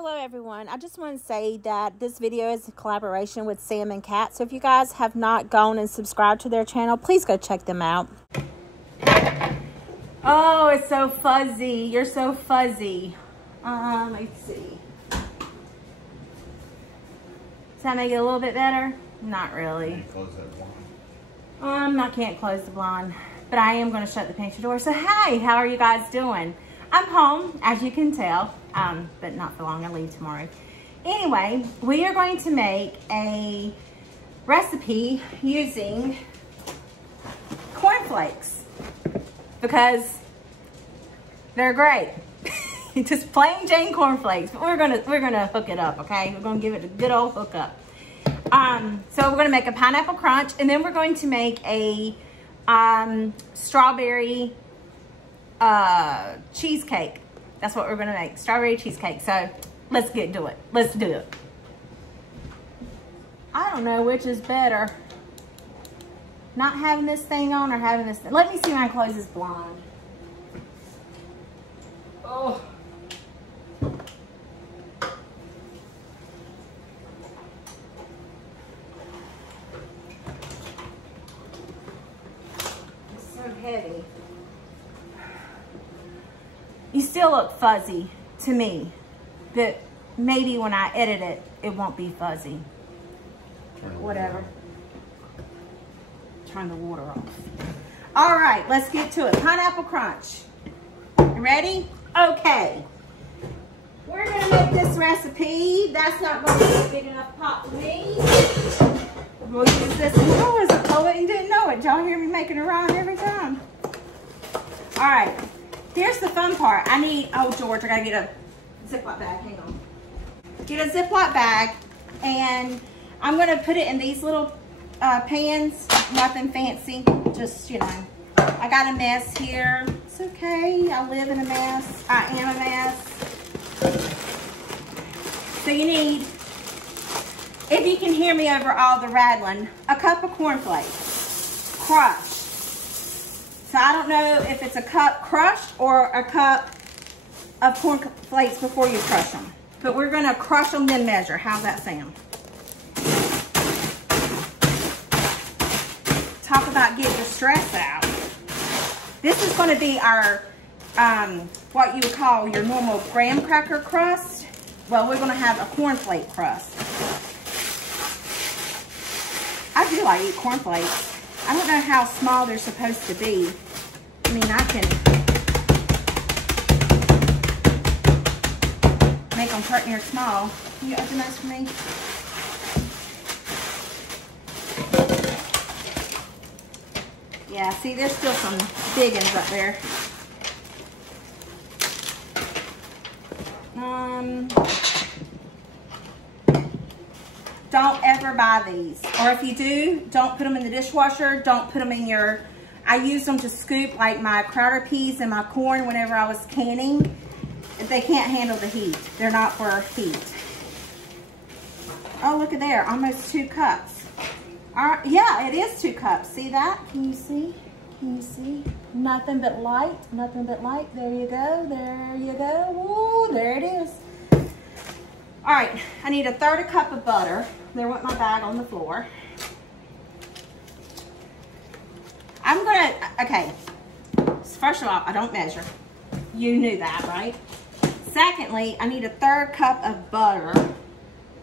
Hello everyone, I just want to say that this video is a collaboration with Sam and Kat, so if you guys have not gone and subscribed to their channel, please go check them out. Oh, it's so fuzzy. You're so fuzzy. Let's see. Does that make it a little bit better? Not really. Can you close that blind? I can't close the blind, but I am going to shut the pantry door. So hi, how are you guys doing? I'm home, as you can tell, but not for long. I leave tomorrow. Anyway, we are going to make a recipe using cornflakes because they're great. Just plain Jane cornflakes, but we're gonna hook it up, okay? We're gonna give it a good old hook up. So we're gonna make a pineapple crunch, and then we're going to make a strawberry cheesecake. That's what we're gonna make, strawberry cheesecake. So let's get to it. Let's do it. I don't know which is better, not having this thing on or having this thing. Let me see when I close this blind. Oh. It's so heavy. You still look fuzzy to me, but maybe when I edit it, it won't be fuzzy. Whatever. Turn the water off. All right, let's get to it. Pineapple crunch. You ready? Okay. We're gonna make this recipe. That's not gonna be a big enough pot for me. We'll use this. Oh, as a poet, you didn't know it. Y'all hear me making a rhyme every time. All right. Here's the fun part. I need, oh George, I gotta get a Ziploc bag, hang on. Get a Ziploc bag, and I'm gonna put it in these little pans, nothing fancy, just, you know. I got a mess here. It's okay, I live in a mess. I am a mess. So you need, if you can hear me over all the rattling, a cup of cornflakes, crushed. So I don't know if it's a cup crushed or a cup of cornflakes before you crush them. But we're gonna crush them, then measure. How's that sound? Talk about getting the stress out. This is gonna be our, what you would call your normal graham cracker crust. Well, we're gonna have a cornflake crust. I do like to eat cornflakes. I don't know how small they're supposed to be. I mean, I can make them pretty near small. Can you open those for me? Yeah, see, there's still some big ones up there. Don't ever buy these. Or if you do, don't put them in the dishwasher. Don't put them in your, I use them to scoop like my Crowder peas and my corn whenever I was canning. They can't handle the heat. They're not for heat. Oh, look at there, almost 2 cups. Yeah, it is 2 cups. See that? Can you see? Can you see? Nothing but light, nothing but light. There you go, there you go. Woo, there it is. All right, I need 1/3 cup of butter. There went my bag on the floor. I'm gonna, okay, first of all, I don't measure. You knew that, right? Secondly, I need 1/3 cup of butter.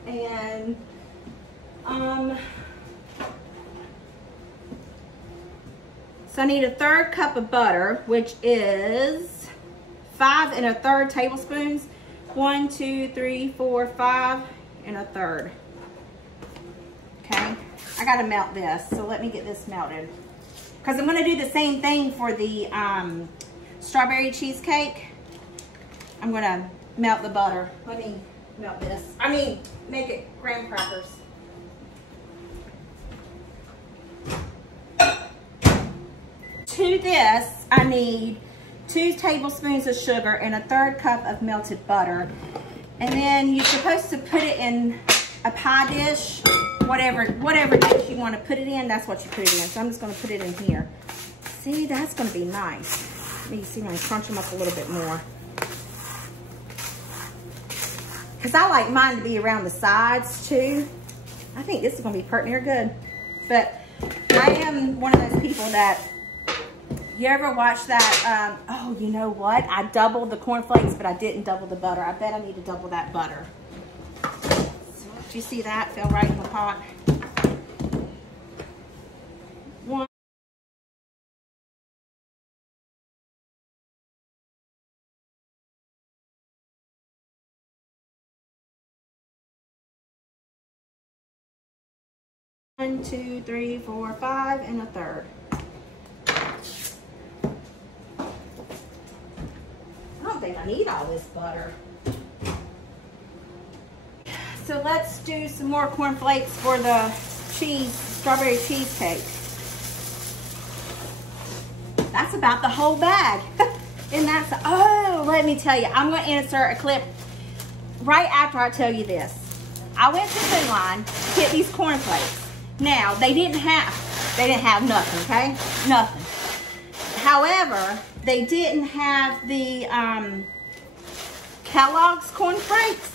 And, so I need 1/3 cup of butter, which is 5 1/3 tablespoons. 1, 2, 3, 4, 5 1/3. Okay, I gotta melt this, so let me get this melted. Because I'm gonna do the same thing for the strawberry cheesecake. I'm gonna melt the butter. Let me melt this. I mean, make it graham crackers. To this, I need 2 tablespoons of sugar and 1/3 cup of melted butter. And then you're supposed to put it in a pie dish, whatever dish you want to put it in, that's what you put it in. So I'm just going to put it in here. See, that's going to be nice. Let me see, I'm going to crunch them up a little bit more. because I like mine to be around the sides too. I think this is gonna be pretty near good. But I am one of those people that, you ever watch that, oh, you know what? I doubled the cornflakes, but I didn't double the butter. I bet I need to double that butter. So, did you see that? Fell right in the pot. 1, 2, 3, 4, 5, and a third. I don't think I need all this butter. So let's do some more cornflakes for the strawberry cheesecake. That's about the whole bag. And that's, oh, let me tell you, I'm going to insert a clip right after I tell you this. I went to Food Line to get these cornflakes. Now, they didn't have nothing, okay? Nothing. However, they didn't have the Kellogg's cornflakes.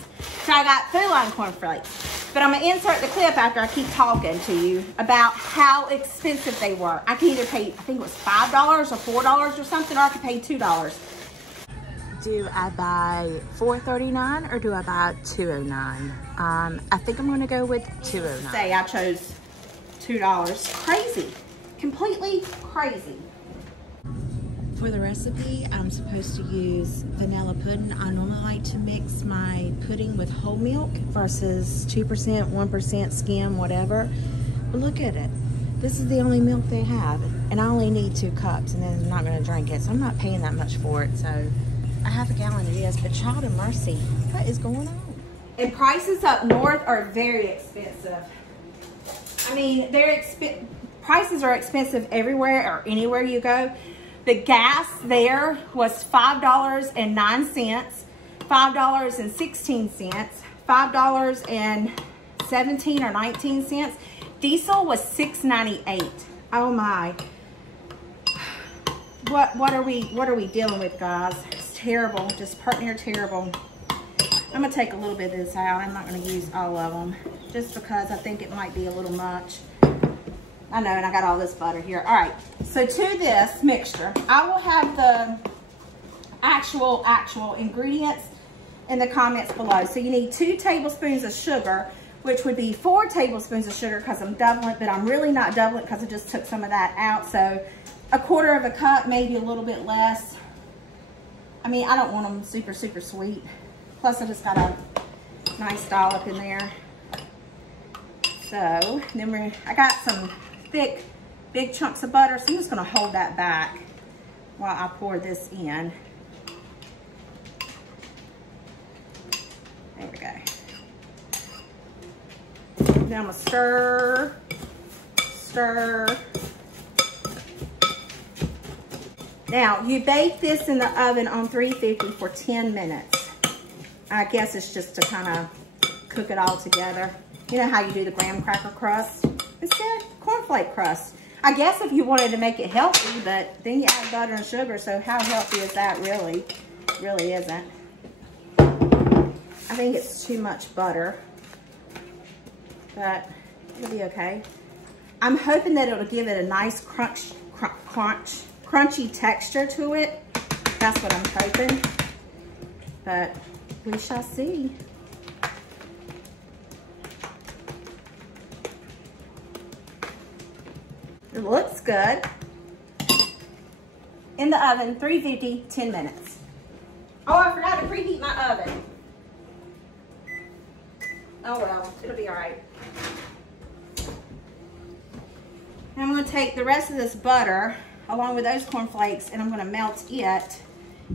So I got Food Line cornflakes. But I'm going to insert the clip after I keep talking to you about how expensive they were. I can either pay, I think it was $5 or $4 or something, or I could pay $2. Do I buy $4.39 or do I buy $2.09? I think I'm going to go with $2.09. Say I chose $2. Crazy. Completely crazy. For the recipe, I'm supposed to use vanilla pudding. I normally like to mix my pudding with whole milk versus 2%, 1% skim, whatever. But look at it. This is the only milk they have. And I only need 2 cups, and then I'm not going to drink it. So I'm not paying that much for it. So a half a gallon it is. But child of mercy, what is going on? And prices up north are very expensive. I mean, prices are expensive everywhere or anywhere you go. The gas there was $5.09, $5.16, $5.17 or 19 cents. Diesel was $6.98. Oh my! What are we dealing with, guys? It's terrible. Just pretty near terrible. I'm gonna take a little bit of this out. I'm not gonna use all of them, just because I think it might be a little much. I know, and I got all this butter here. All right, so to this mixture, I will have the actual ingredients in the comments below. So you need 2 tablespoons of sugar, which would be 4 tablespoons of sugar because I'm doubling, but I'm really not doubling because I just took some of that out. So 1/4 cup, maybe a little bit less. I mean, I don't want them super, super sweet. Plus, I just got a nice dollop in there. So then I got some thick, big chunks of butter. So I'm just gonna hold that back while I pour this in. There we go. Then I'm gonna stir, stir. Now, you bake this in the oven on 350 for 10 minutes. I guess it's just to kind of cook it all together. You know how you do the graham cracker crust? It's that cornflake crust. I guess if you wanted to make it healthy, but then you add butter and sugar, so how healthy is that really? Really isn't. I think it's too much butter, but it'll be okay. I'm hoping that it'll give it a nice crunchy texture to it. That's what I'm hoping, but we shall see. It looks good. In the oven, 350, 10 minutes. Oh, I forgot to preheat my oven. Oh well, it'll be all right. Now I'm going to take the rest of this butter along with those cornflakes and I'm going to melt it,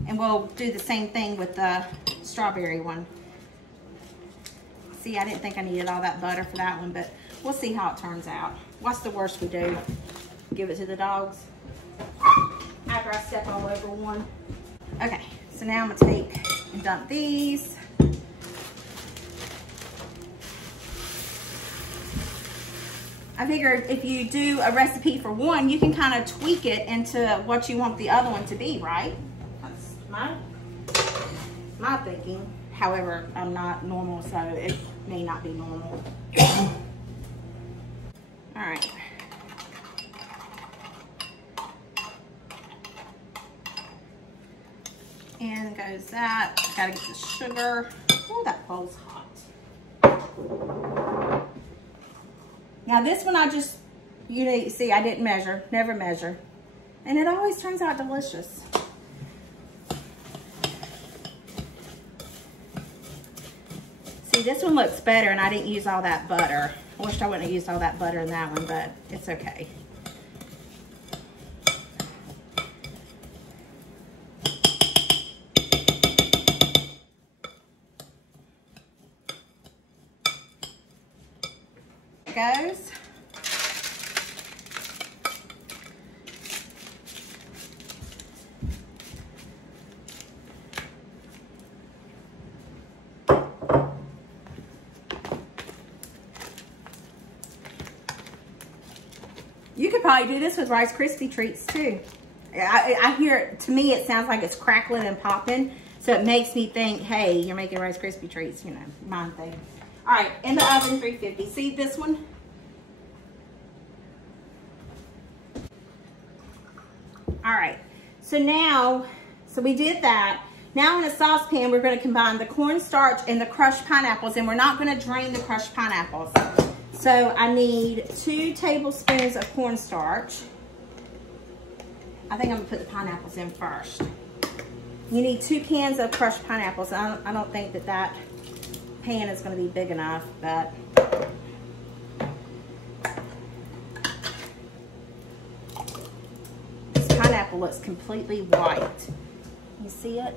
and we'll do the same thing with the strawberry one. See, I didn't think I needed all that butter for that one, but we'll see how it turns out. What's the worst we do? Give it to the dogs after I step all over one. Okay, so now I'm gonna take and dump these. I figured if you do a recipe for one, you can kind of tweak it into what you want the other one to be, right? That's my thinking. However, I'm not normal, so it may not be normal. All right. And goes that. Gotta get the sugar. Oh, that bowl's hot. Now this one I just, you see, I didn't measure, never measure. And it always turns out delicious. See, this one looks better and I didn't use all that butter. I wished I wouldn't have used all that butter in that one, but it's okay. Goes. You could probably do this with Rice Krispie treats too. I hear, to me it sounds like it's crackling and popping, so it makes me think, hey, you're making Rice Krispie treats, you know, mine thing. All right, in the oven, 350. See this one? All right, so now, we did that. Now in a saucepan, we're gonna combine the cornstarch and the crushed pineapples, and we're not gonna drain the crushed pineapples. So I need 2 tablespoons of cornstarch. I think I'm gonna put the pineapples in first. You need 2 cans of crushed pineapples. I don't think that pan is going to be big enough, but this pineapple looks completely white. You see it?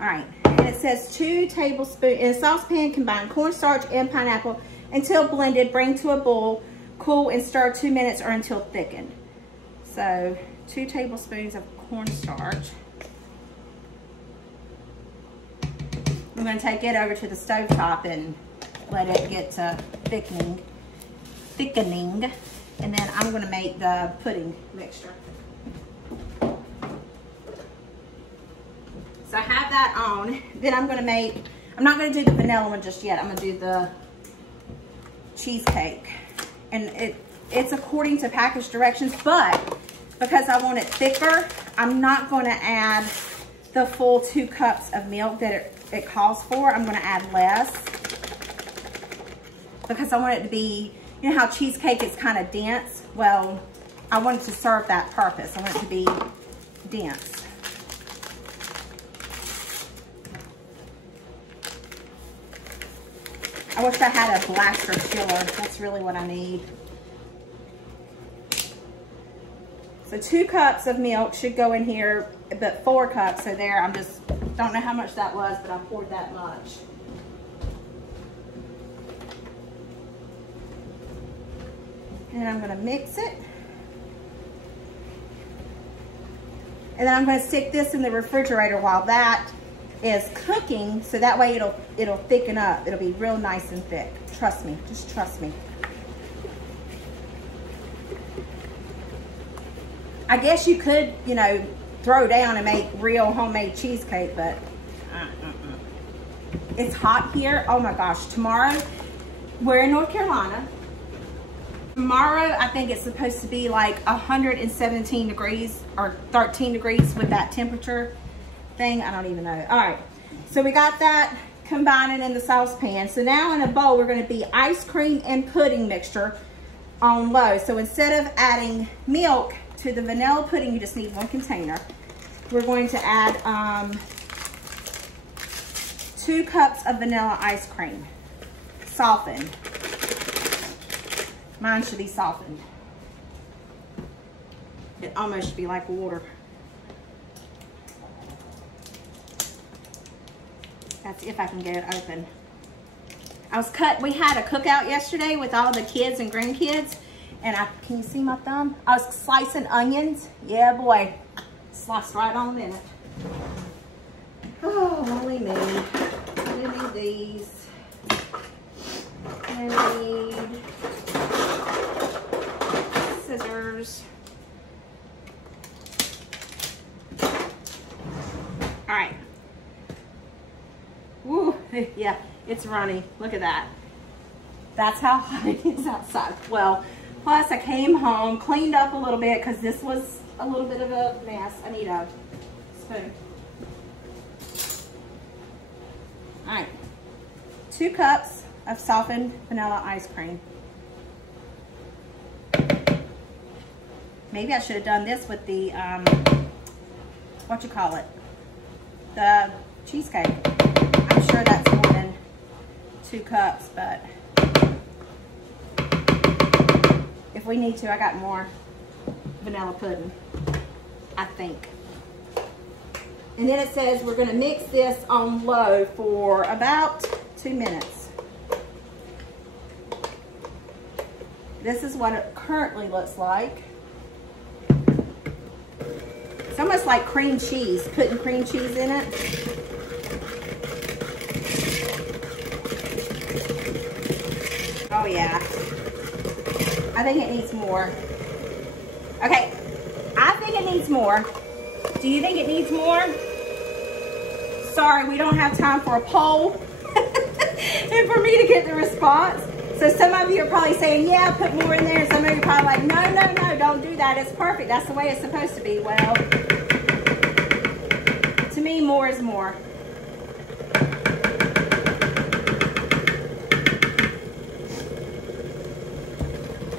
All right, and it says 2 tablespoons in a saucepan, combine cornstarch and pineapple until blended, bring to a boil, cool and stir 2 minutes or until thickened. So 2 tablespoons of cornstarch. I'm going to take it over to the stovetop and let it get to thickening, and then I'm going to make the pudding mixture. So I have that on. Then I'm going to make, I'm not going to do the vanilla one just yet. I'm going to do the cheesecake. And it's according to package directions, but because I want it thicker, I'm not going to add the full 2 cups of milk that it calls for. I'm going to add less because I want it to be, you know how cheesecake is kind of dense? Well, I want it to serve that purpose. I want it to be dense. I wish I had a blaster chiller. That's really what I need. So 2 cups of milk should go in here, but 4 cups, so there, I'm just, don't know how much that was, but I poured that much. And I'm gonna mix it. And then I'm gonna stick this in the refrigerator while that is cooking, so that way it'll thicken up. It'll be real nice and thick. Trust me, just trust me. I guess you could, you know, throw down and make real homemade cheesecake, but it's hot here. Oh my gosh, tomorrow, we're in North Carolina. Tomorrow, I think it's supposed to be like 117 degrees or 13 degrees with that temperature thing. I don't even know. All right, so we got that combining in the saucepan. So now in a bowl, we're gonna be ice cream and pudding mixture on low. So instead of adding milk to the vanilla pudding, you just need 1 container. We're going to add 2 cups of vanilla ice cream, softened. Mine should be softened. It almost should be like water. That's if I can get it open. We had a cookout yesterday with all the kids and grandkids, and can you see my thumb? I was slicing onions. Yeah, boy, sliced right on in it. Oh, only me. I need these. I need scissors. All right. Yeah, it's runny. Look at that. That's how hot it is outside. Well, plus I came home, cleaned up a little bit because this was a little bit of a mess. I need a spoon. All right, 2 cups of softened vanilla ice cream. Maybe I should have done this with the, what you call it? The cheesecake. I'm sure that's more than 2 cups, but if we need to, I got more vanilla pudding, I think. And then it says we're gonna mix this on low for about 2 minutes. This is what it currently looks like. It's almost like cream cheese, putting cream cheese in it. Oh yeah. I think it needs more. Okay, I think it needs more. Do you think it needs more? Sorry, we don't have time for a poll and for me to get the response. So some of you are probably saying, yeah, put more in there. And some of you are probably like, no, no, no, don't do that. It's perfect. That's the way it's supposed to be. Well, to me, more is more.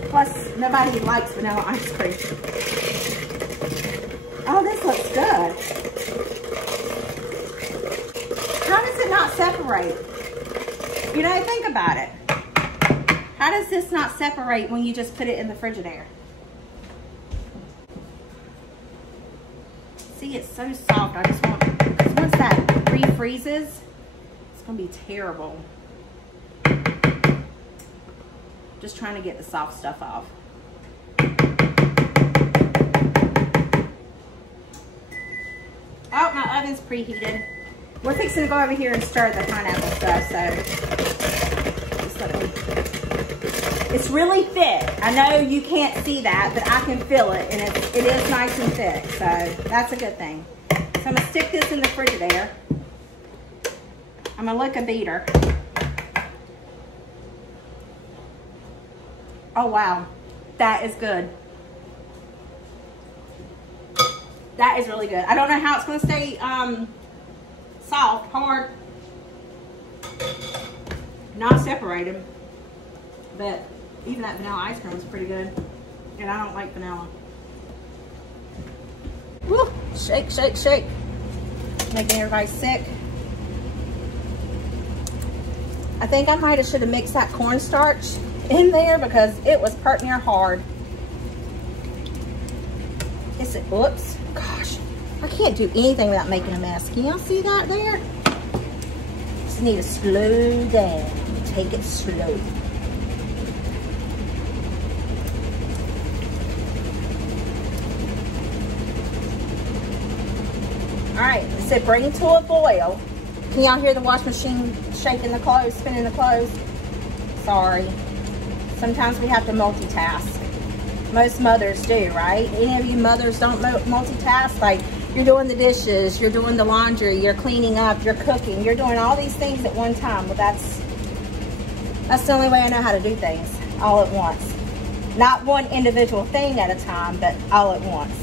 Plus, nobody likes vanilla ice cream. Oh, this looks good. How does it not separate? You know, think about it. How does this not separate when you just put it in the Frigidaire? See, it's so soft. I just want, because once that refreezes, it's going to be terrible. Just trying to get the soft stuff off. Oh, my oven's preheated. We're fixing to go over here and stir the pineapple stuff, so just let me. It's really thick. I know you can't see that, but I can feel it, and it is nice and thick, so that's a good thing. So I'm gonna stick this in the Frigidaire. I'm gonna lick a beater. Oh wow, that is good. That is really good. I don't know how it's gonna stay soft, hard, not separated, but even that vanilla ice cream was pretty good, and I don't like vanilla. Woo! Shake, shake, shake. Making everybody sick. I think I might have should have mixed that cornstarch in there because it was pert near hard. Oops, gosh, I can't do anything without making a mess. Can y'all see that there? Just need to slow down. Take it slow. All right, it said bring to a boil. Can y'all hear the wash machine shaking the clothes, spinning the clothes? Sorry. Sometimes we have to multitask. Most mothers do, right? Any of you mothers don't multitask? Like, you're doing the dishes, you're doing the laundry, you're cleaning up, you're cooking, you're doing all these things at one time. Well, that's the only way I know how to do things, all at once. Not one individual thing at a time, but all at once.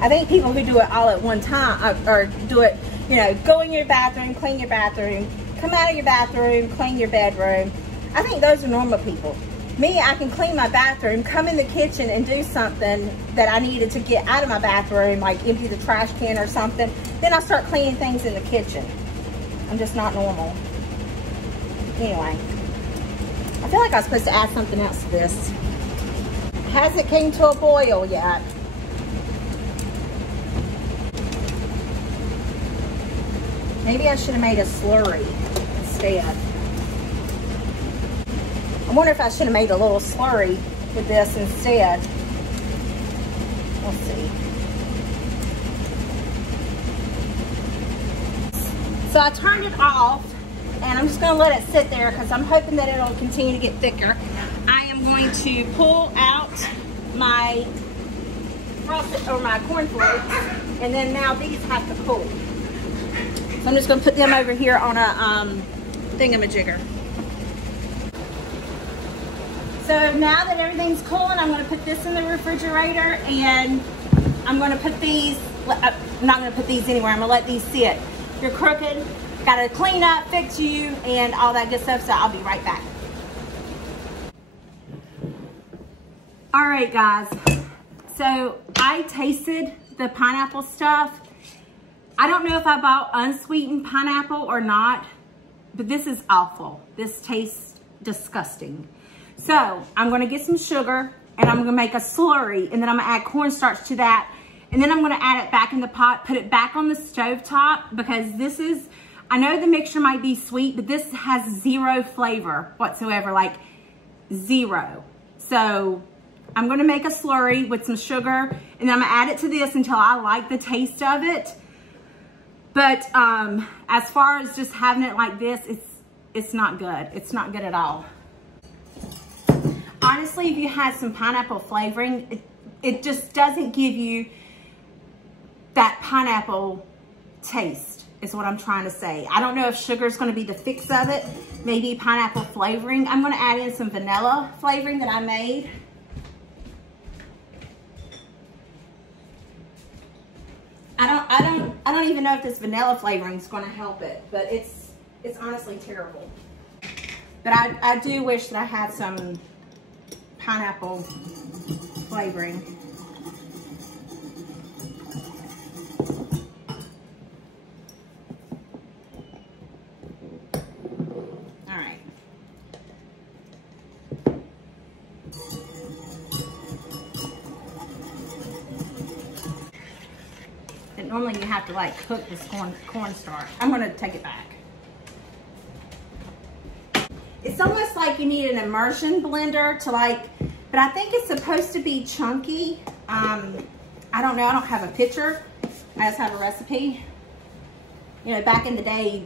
I think people who do it all at one time, or do it, you know, go in your bathroom, clean your bathroom, come out of your bathroom, clean your bedroom. I think those are normal people. Me, I can clean my bathroom, come in the kitchen and do something that I needed to get out of my bathroom, like empty the trash can or something. Then I start cleaning things in the kitchen. I'm just not normal. Anyway, I feel like I was supposed to add something else to this. Hasn't came to a boil yet. Maybe I should have made a slurry instead. I wonder if I should have made a little slurry with this instead. We'll see. So I turned it off, and I'm just going to let it sit there because I'm hoping that it'll continue to get thicker. I am going to pull out my frosted or my cornflakes, and then now these have to cool. So I'm just gonna put them over here on a thingamajigger. So now that everything's cooling, I'm gonna put this in the refrigerator, and I'm gonna put these, I'm not gonna put these anywhere, I'm gonna let these sit. If you're crooked, gotta clean up, fix you, and all that good stuff, so I'll be right back. All right, guys, so I tasted the pineapple stuff. I don't know if I bought unsweetened pineapple or not, but this is awful. This tastes disgusting. So I'm gonna get some sugar, and I'm gonna make a slurry, and then I'm gonna add cornstarch to that, and then I'm gonna add it back in the pot, put it back on the stove top, because this is, I know the mixture might be sweet, but this has zero flavor whatsoever, like zero. So I'm gonna make a slurry with some sugar, and then I'm gonna add it to this until I like the taste of it. But as far as just having it like this, it's not good. It's not good at all. Honestly, if you had some pineapple flavoring, it just doesn't give you that pineapple taste, is what I'm trying to say. I don't know if sugar is going to be the fix of it. Maybe pineapple flavoring. I'm going to add in some vanilla flavoring that I made. I don't even know if this vanilla flavoring is going to help it, but it's honestly terrible. But I do wish that I had some pineapple flavoring. All right. And normally you have to like cook this cornstarch. I'm gonna take it back. It's almost like you need an immersion blender to like, but I think it's supposed to be chunky. I don't know, I don't have a picture. I just have a recipe. You know, back in the day,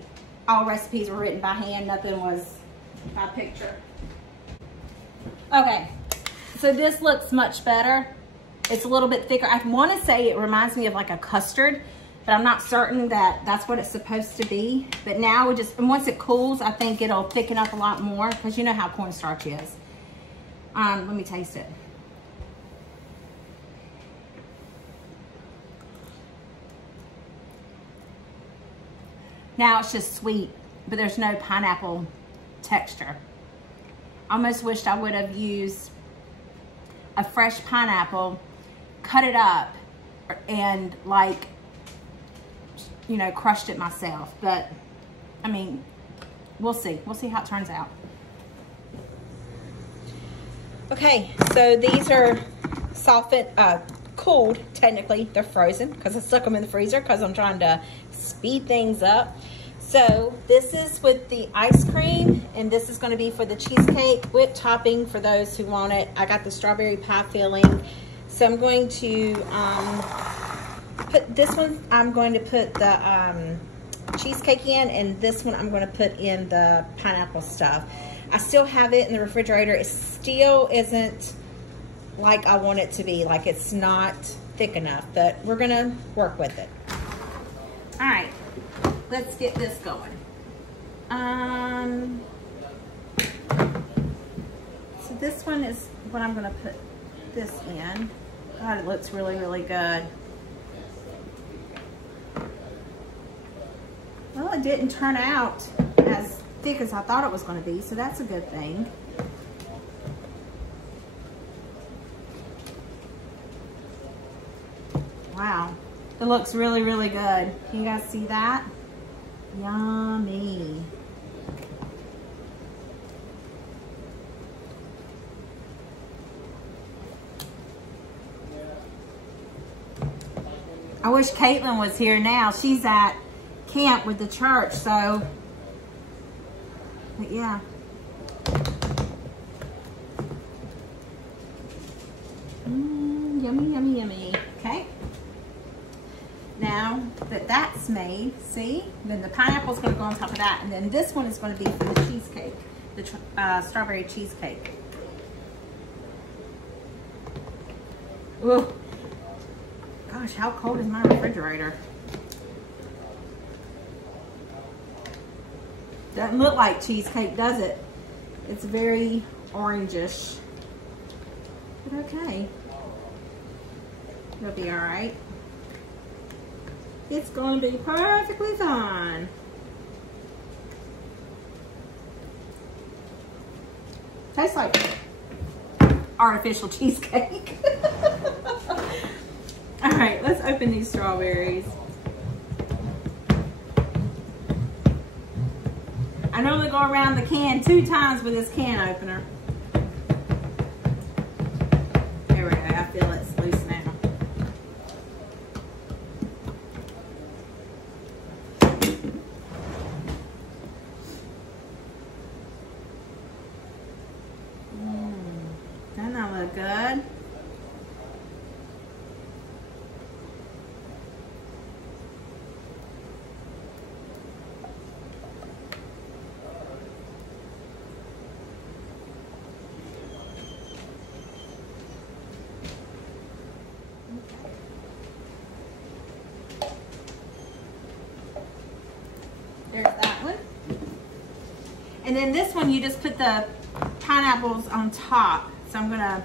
all recipes were written by hand, nothing was by picture. Okay, so this looks much better. It's a little bit thicker. I want to say it reminds me of like a custard, but I'm not certain that that's what it's supposed to be. But now and once it cools, I think it'll thicken up a lot more, because you know how cornstarch is. Let me taste it. Now it's just sweet, but there's no pineapple texture. I almost wished I would have used a fresh pineapple, cut it up, and like, you know, crushed it myself. But I mean, we'll see. We'll see how it turns out. Okay, so these are softened, cooled. Technically, they're frozen because I stuck them in the freezer because I'm trying to speed things up. So this is with the ice cream, and this is going to be for the cheesecake, whipped topping for those who want it. I got the strawberry pie filling, so I'm going to put this one. I'm going to put the cheesecake in, and this one I'm going to put in the pineapple stuff. I still have it in the refrigerator. It still isn't like I want it to be. Like, it's not thick enough, but we're going to work with it. All right. Let's get this going. So this one is what I'm gonna put this in. God, it looks really, really good. Well, it didn't turn out as thick as I thought it was gonna be, so that's a good thing. Wow, it looks really, really good. Can you guys see that? Yummy. I wish Caitlin was here now. She's at camp with the church, so, but yeah. Yummy, yummy, yummy. Okay. Now that that's made, see, then the pineapple's going to go on top of that, and then this one is going to be for the cheesecake, the strawberry cheesecake. Ooh, gosh, how cold is my refrigerator? Doesn't look like cheesecake, does it? It's very orangish. But okay. It'll be all right. It's going to be perfectly fine. Tastes like artificial cheesecake. All right, let's open these strawberries. I normally go around the can 2 times with this can opener. There we go, I feel it's loose now. Doesn't that look good? There's that one. And then this one, you just put the pineapples on top. So I'm gonna,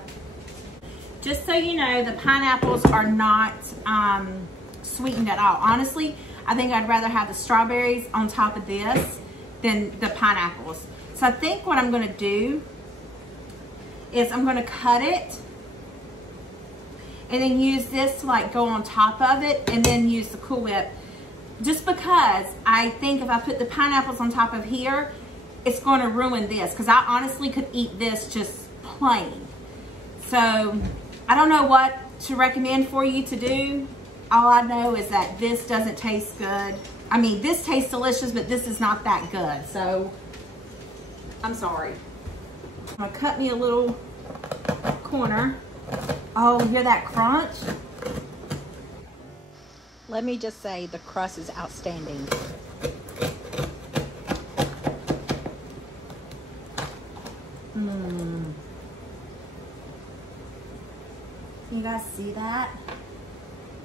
just so you know, the pineapples are not sweetened at all. Honestly, I think I'd rather have the strawberries on top of this than the pineapples. So I think what I'm gonna do is I'm gonna cut it and then use this to like go on top of it and then use the Cool Whip. Just because I think if I put the pineapples on top of here, it's going to ruin this, because I honestly could eat this just plain. So I don't know what to recommend for you to do. All I know is that this doesn't taste good. I mean, this tastes delicious, but this is not that good. So I'm sorry. I'm gonna cut me a little corner. Oh, you hear that crunch? Let me just say the crust is outstanding. You guys see that?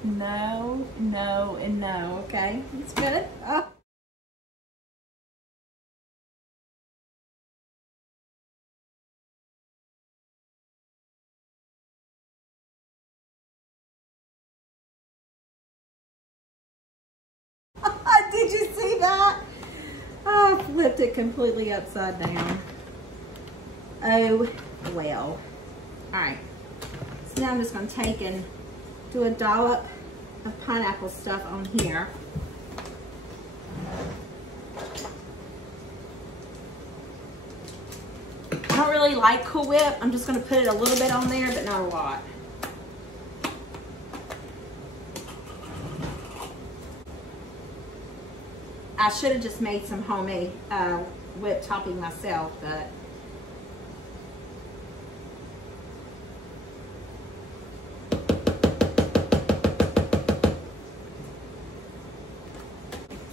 No, no, and no. Okay, it's good. Oh. Did you see that? Oh, I flipped it completely upside down. Oh, well. All right. So now I'm just going to take and do a dollop of pineapple stuff on here. I don't really like Cool Whip. I'm just going to put it a little bit on there, but not a lot. I should have just made some homemade whip topping myself, but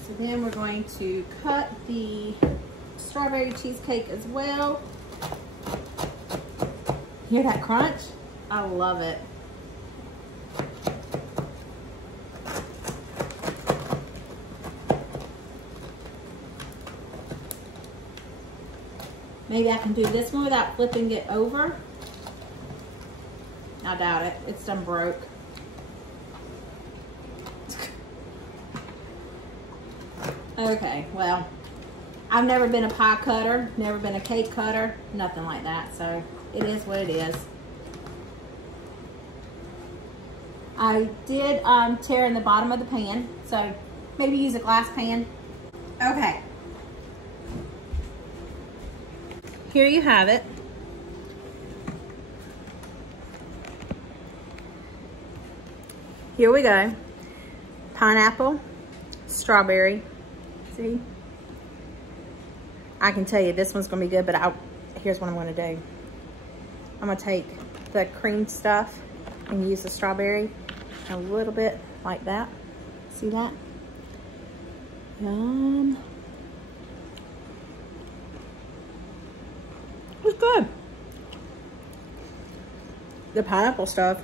so then we're going to cut the strawberry cheesecake as well. Hear that crunch? I love it. Maybe I can do this one without flipping it over. I doubt it. It's done broke. Okay, well, I've never been a pie cutter, never been a cake cutter, nothing like that. So it is what it is. I did tear in the bottom of the pan, so maybe use a glass pan. Okay. Here you have it. Here we go. Pineapple, strawberry. See? I can tell you this one's gonna be good, but here's what I'm gonna do. I'm gonna take the cream stuff and use the strawberry a little bit like that. See that? Yum. It's good. The pineapple stuff,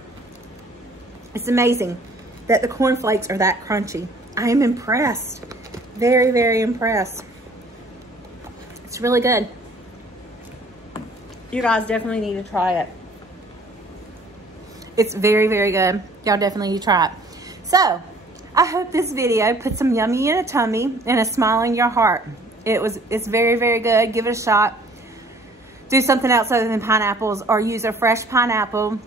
it's amazing that the cornflakes are that crunchy. I am impressed. Very, very impressed. It's really good. You guys definitely need to try it. It's very, very good. Y'all definitely need to try it. So, I hope this video put some yummy in a tummy and a smile in your heart. It's very, very good. Give it a shot. Do something else other than pineapples, or use a fresh pineapple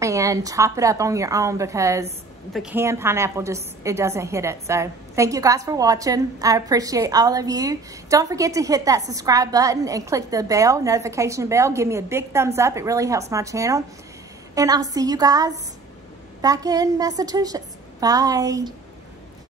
and chop it up on your own, because the canned pineapple it doesn't hit it. So thank you guys for watching. I appreciate all of you. Don't forget to hit that subscribe button and click the bell, notification bell. Give me a big thumbs up. It really helps my channel. And I'll see you guys back in Massachusetts. Bye.